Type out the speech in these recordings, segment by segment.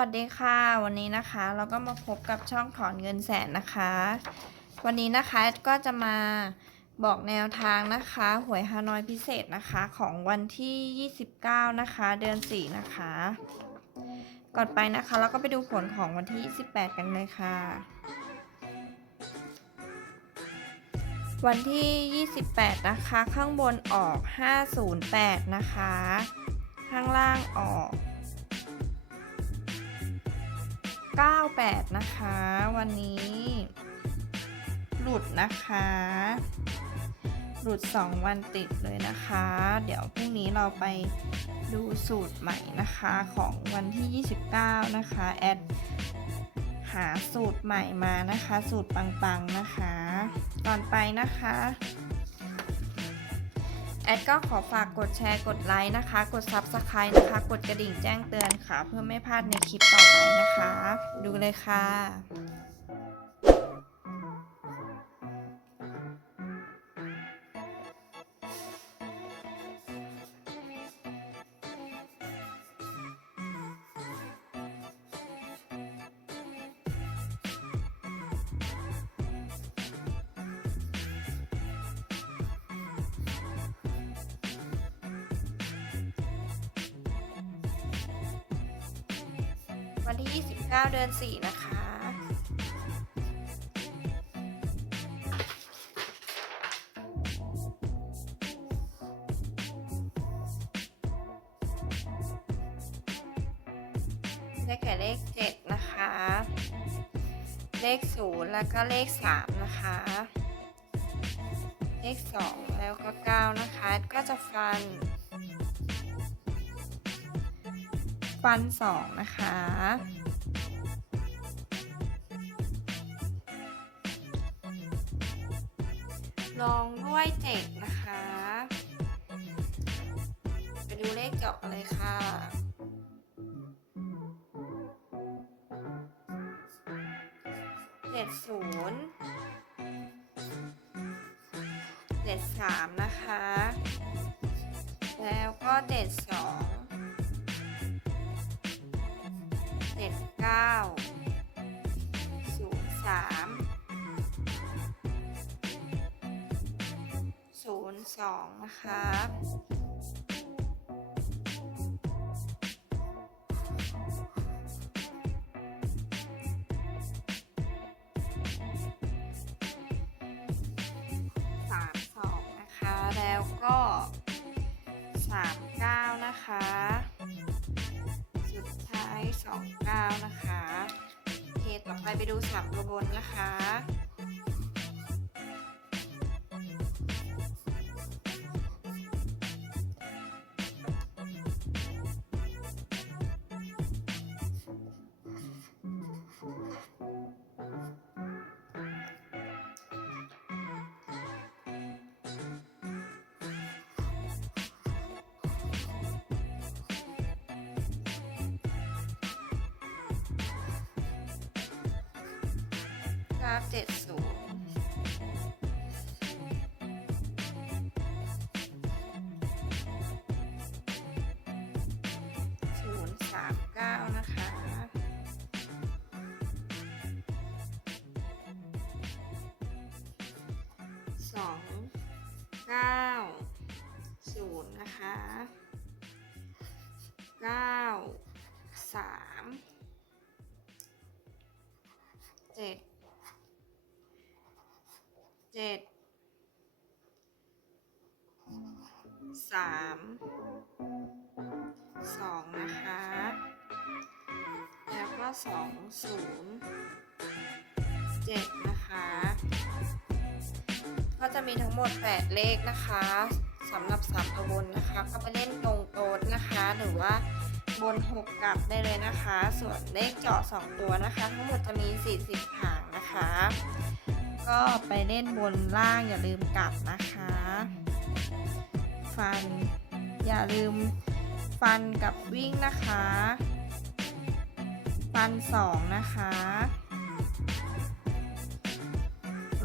วัสดีค่ะ วันนี้นะคะเราก็มาพบกับช่องถอนเงินแสนนะคะ วันนี้นะคะก็จะมาบอกแนวทางนะคะหวยฮานอยพิเศษนะคะของวันที่ 29 นะคะ เดือน 4 นะคะ ก่อนไปนะคะเราก็ไปดูผลของวันที่ 28 กันเลยค่ะ วันที่ 28 นะคะ ข้างบนออก 508 นะคะ ข้างล่างออก 98 นะคะ วันนี้ หลุดนะคะ หลุด 2 วันติดเลยนะคะ เดี๋ยวพรุ่งนี้เราไปดูสูตรใหม่นะคะของวันที่ 29 นะคะแอดหาสูตรใหม่มานะคะ สูตรปังๆนะคะ ก่อนไปนะคะ แอดก็ขอฝากกดแชร์ กดไลค์นะคะ กด Subscribe นะคะ กดกระดิ่งแจ้งเตือนค่ะ เพื่อไม่พลาดในคลิปต่อไปนะคะ ดูเลยค่ะ ที่ 29 เดือน 4 นะคะ ได้แก่เลข 7 นะคะ เลข 0 แล้วก็เลข 3 นะคะ เลข 2 แล้วก็ 9 นะคะ ก็จะฟันฟัน2นะคะ ลองด้วย7นะคะ ไปดูเลขเจาะกันเลยค่ะเจ็ดศูนย์เจ็ดสามนะคะ แล้วก็เจ็ดสองเจ็ดเก้าศูนย์สาม ศูนย์สองนะคะสามสองนะคะ แล้วก็สามเก้านะคะ สุดท้ายสองเก้านะคะ โอเค ต่อไปไปดูสามตัวบนนะคะาฟเจ็ดศูนย์ศูนย์สามเก้านะคะสองเก้าศูนย์นะคะเก้าสามเจ็ด จ็ดสามสองนะคะ แล้วก็สองศูนย์เจ็ดนะคะ ก็จะมีทั้งหมด8เลขนะคะสำหรับสามตัวบนนะคะ ก็ไปเล่นตรงโต๊ดนะคะ หรือว่าบน6กลับได้เลยนะคะ ส่วนเลขเจาะ2ตัวนะคะ ทั้งหมดจะมี40หางนะคะ ก็ไปเล่นบนล่างอย่าลืมกลับนะคะ ฟัน อย่าลืมฟันกับวิ่งนะคะ ฟันสองนะคะ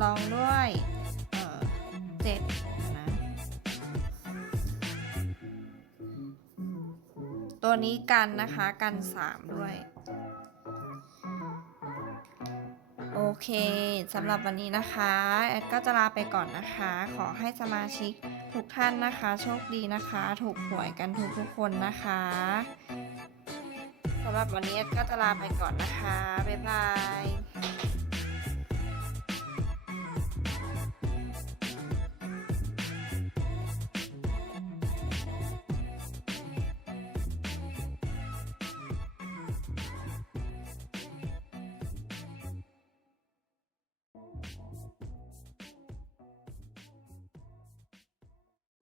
ลองด้วยเออเจ็ดนะตัวนี้กันนะคะ กันสามด้วย โอเคสำหรับวันนี้นะคะแอดก็จะลาไปก่อนนะคะ ขอให้สมาชิกทุกท่านนะคะ โชคดีนะคะ ถูกหวยกันทุกทุกคนนะคะสำหรับวันนี้แอดก็จะลาไปก่อนนะคะ บ๊ายบาย